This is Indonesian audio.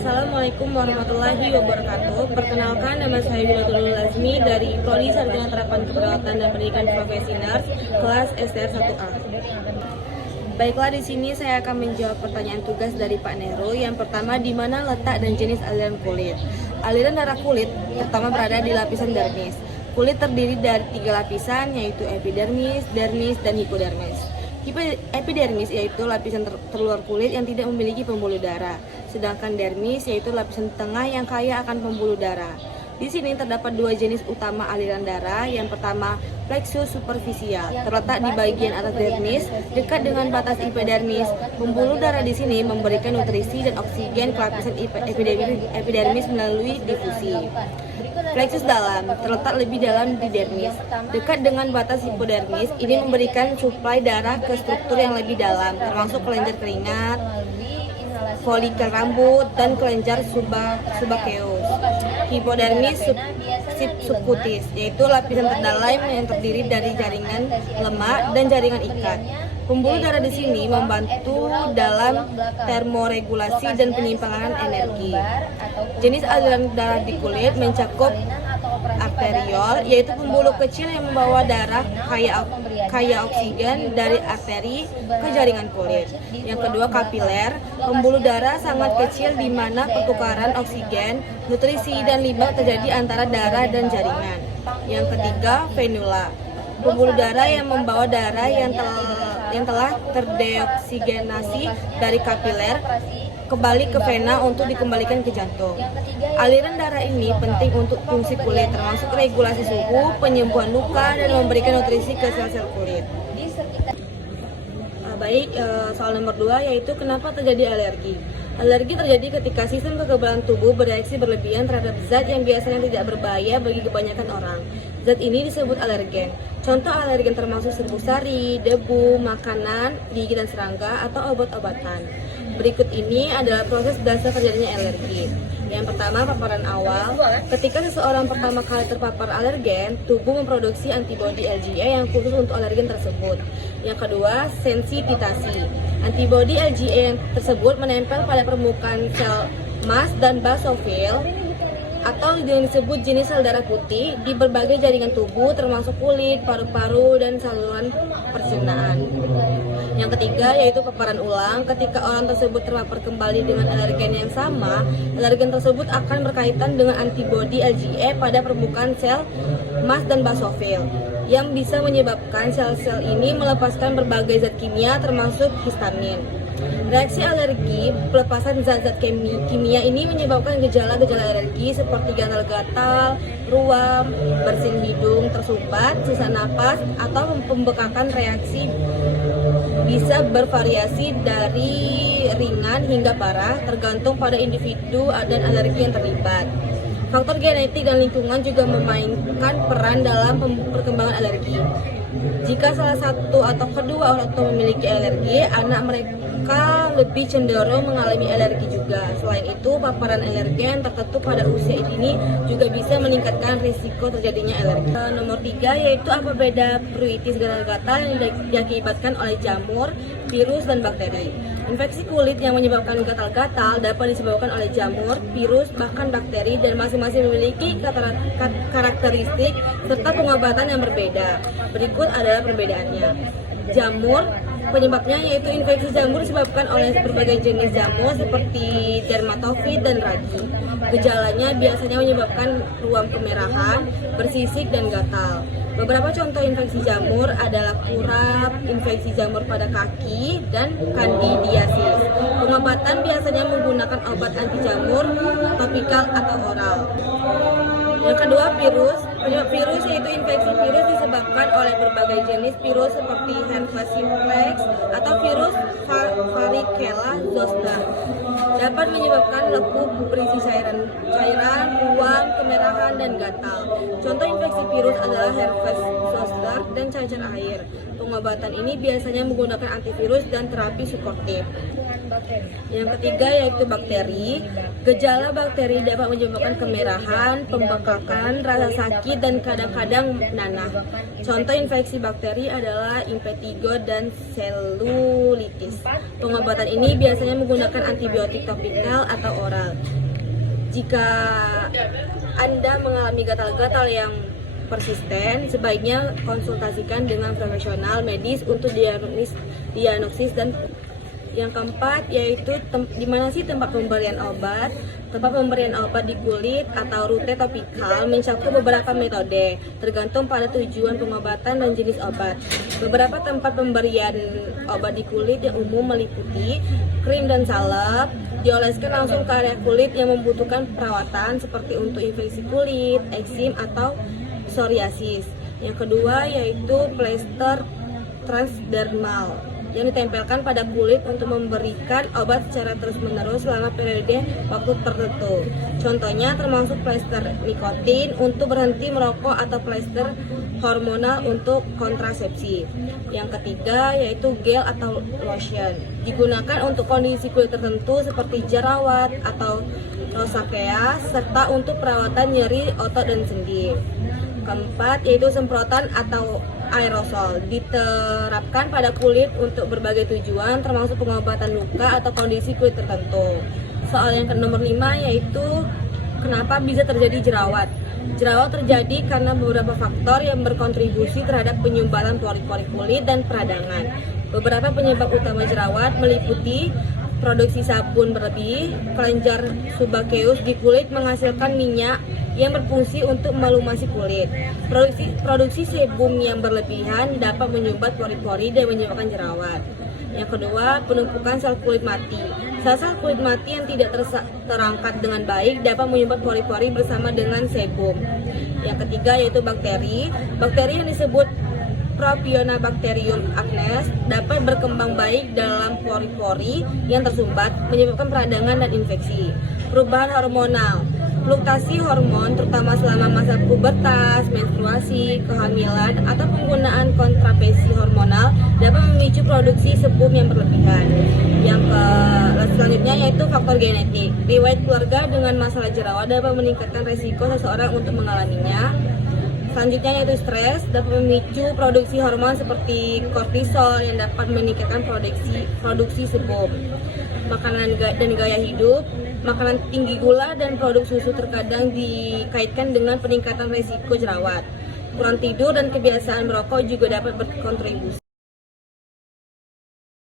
Assalamualaikum warahmatullahi wabarakatuh. Perkenalkan, nama saya Wilatul Lazmi dari Prodi Sarjana Terapan Keperawatan dan Pendidikan Profesi Nurse, kelas STR 1A. Baiklah, di sini saya akan menjawab pertanyaan tugas dari Pak Nero. Yang pertama, di mana letak dan jenis aliran kulit? Aliran darah kulit pertama berada di lapisan dermis. Kulit terdiri dari 3 lapisan, yaitu epidermis, dermis, dan hipodermis. Epidermis yaitu lapisan terluar kulit yang tidak memiliki pembuluh darah, sedangkan dermis yaitu lapisan tengah yang kaya akan pembuluh darah. Di sini terdapat 2 jenis utama aliran darah. Yang pertama, plexus superficial, terletak di bagian atas dermis, dekat dengan batas epidermis. Pembuluh darah di sini memberikan nutrisi dan oksigen ke lapisan epidermis melalui difusi. Plexus dalam, terletak lebih dalam di dermis, dekat dengan batas hipodermis. Ini memberikan suplai darah ke struktur yang lebih dalam, termasuk kelenjar keringat, folikel rambut, dan kelenjar subaceus. Hipodermis subcutis, yaitu lapisan terdalam yang terdiri dari jaringan lemak dan jaringan ikat. Pembuluh darah di sini membantu dalam termoregulasi dan penyimpanan energi. Jenis aliran darah di kulit mencakup arteriol, yaitu pembuluh kecil yang membawa darah kaya oksigen dari arteri ke jaringan kulit. Yang kedua, kapiler, pembuluh darah sangat kecil di mana pertukaran oksigen, nutrisi, dan limbah terjadi antara darah dan jaringan. Yang ketiga, venula, pembuluh darah yang membawa darah yang telah terdeoksigenasi dari kapiler kembali ke vena untuk dikembalikan ke jantung. Aliran darah ini penting untuk fungsi kulit, termasuk regulasi suhu, penyembuhan luka, dan memberikan nutrisi ke sel-sel kulit. Soal nomor 2 yaitu kenapa terjadi alergi. Alergi terjadi ketika sistem kekebalan tubuh bereaksi berlebihan terhadap zat yang biasanya tidak berbahaya bagi kebanyakan orang. Zat ini disebut alergen. Contoh alergen termasuk serbuk sari, debu, makanan, gigitan serangga, atau obat-obatan. Berikut ini adalah proses dasar terjadinya alergi. Yang pertama, paparan awal. Ketika seseorang pertama kali terpapar alergen, tubuh memproduksi antibodi IgA yang khusus untuk alergen tersebut. Yang kedua, sensititasi. Antibodi IgA tersebut menempel pada permukaan sel mast dan basofil atau yang disebut jenis sel darah putih di berbagai jaringan tubuh termasuk kulit, paru-paru, dan saluran pencernaan. Yang ketiga yaitu paparan ulang. Ketika orang tersebut terpapar kembali dengan alergen yang sama, alergen tersebut akan berkaitan dengan antibodi IgA pada permukaan sel mast dan basofil yang bisa menyebabkan sel-sel ini melepaskan berbagai zat kimia termasuk histamin. Reaksi alergi pelepasan zat-zat kimia ini menyebabkan gejala-gejala alergi seperti gatal-gatal, ruam, bersin hidung tersumbat, sesak napas, atau pembekakan. Reaksi bisa bervariasi dari ringan hingga parah tergantung pada individu dan alergi yang terlibat. Faktor genetik dan lingkungan juga memainkan peran dalam perkembangan alergi. Jika salah satu atau kedua orang tua memiliki alergi, anak mereka lebih cenderung mengalami alergi juga. Selain itu, paparan alergen tertentu pada usia ini juga bisa meningkatkan risiko terjadinya alergi. Nomor 3 yaitu apa beda pruritus gatal-gatal yang diakibatkan oleh jamur, virus, dan bakteri. Infeksi kulit yang menyebabkan gatal-gatal dapat disebabkan oleh jamur, virus, bahkan bakteri, dan masing-masing memiliki karakteristik serta pengobatan yang berbeda. Berikut adalah perbedaannya. Jamur, penyebabnya yaitu infeksi jamur disebabkan oleh berbagai jenis jamur seperti dermatofit dan ragi. Gejalanya biasanya menyebabkan ruam kemerahan, bersisik, dan gatal. Beberapa contoh infeksi jamur adalah kurap, infeksi jamur pada kaki, dan kandidiasis. Pengobatan biasanya menggunakan obat anti jamur, topikal atau oral. Yang kedua, virus. Penyebab virus yaitu infeksi virus disebabkan oleh berbagai jenis virus seperti herpes simplex atau virus varicella zoster. Dapat menyebabkan lekuk berisi cairan, ruam, kemerahan, dan gatal. Contoh infeksi virus adalah herpes zoster dan cacar air. Pengobatan ini biasanya menggunakan antivirus dan terapi suportif. Yang ketiga yaitu bakteri. Gejala bakteri dapat menyebabkan kemerahan, pembengkakan, rasa sakit, dan kadang-kadang nanah. Contoh infeksi bakteri adalah impetigo dan selulitis. Pengobatan ini biasanya menggunakan antibiotik topikal atau oral. Jika Anda mengalami gatal-gatal yang persisten, sebaiknya konsultasikan dengan profesional medis untuk diagnosis. Dan yang keempat yaitu di mana sih tempat pemberian obat. Tempat pemberian obat di kulit atau rute topikal mencakup beberapa metode, tergantung pada tujuan pengobatan dan jenis obat. Beberapa tempat pemberian obat di kulit yang umum meliputi krim dan salep, dioleskan langsung ke area kulit yang membutuhkan perawatan seperti untuk infeksi kulit, eksim, atau psoriasis. Yang kedua yaitu plester transdermal yang ditempelkan pada kulit untuk memberikan obat secara terus-menerus selama periode waktu tertentu. Contohnya termasuk plester nikotin untuk berhenti merokok atau plester hormonal untuk kontrasepsi. Yang ketiga yaitu gel atau lotion, digunakan untuk kondisi kulit tertentu seperti jerawat atau rosacea serta untuk perawatan nyeri otot dan sendi. Keempat yaitu semprotan atau aerosol, diterapkan pada kulit untuk berbagai tujuan termasuk pengobatan luka atau kondisi kulit tertentu. Soal yang nomor 5 yaitu kenapa bisa terjadi jerawat. Jerawat terjadi karena beberapa faktor yang berkontribusi terhadap penyumbalan pori-pori kulit dan peradangan. Beberapa penyebab utama jerawat meliputi produksi sabun berlebih, kelenjar subaceus di kulit menghasilkan minyak yang berfungsi untuk melumasi kulit. Produksi sebum yang berlebihan dapat menyumbat pori-pori dan menyebabkan jerawat. Yang kedua, penumpukan sel kulit mati. Sel-sel kulit mati yang tidak terangkat dengan baik dapat menyumbat pori-pori bersama dengan sebum. Yang ketiga yaitu bakteri. Bakteri yang disebut Propionibacterium acnes dapat berkembang baik dalam pori-pori yang tersumbat, menyebabkan peradangan dan infeksi. Perubahan hormonal. Fluktuasi hormon terutama selama masa pubertas, menstruasi, kehamilan, atau penggunaan kontrasepsi hormonal dapat memicu produksi sebum yang berlebihan. Yang selanjutnya yaitu faktor genetik. Riwayat keluarga dengan masalah jerawat dapat meningkatkan resiko seseorang untuk mengalaminya. Selanjutnya yaitu stres dapat memicu produksi hormon seperti kortisol yang dapat meningkatkan produksi sebum. Makanan dan gaya hidup. Makanan tinggi gula dan produk susu terkadang dikaitkan dengan peningkatan resiko jerawat. Kurang tidur dan kebiasaan merokok juga dapat berkontribusi.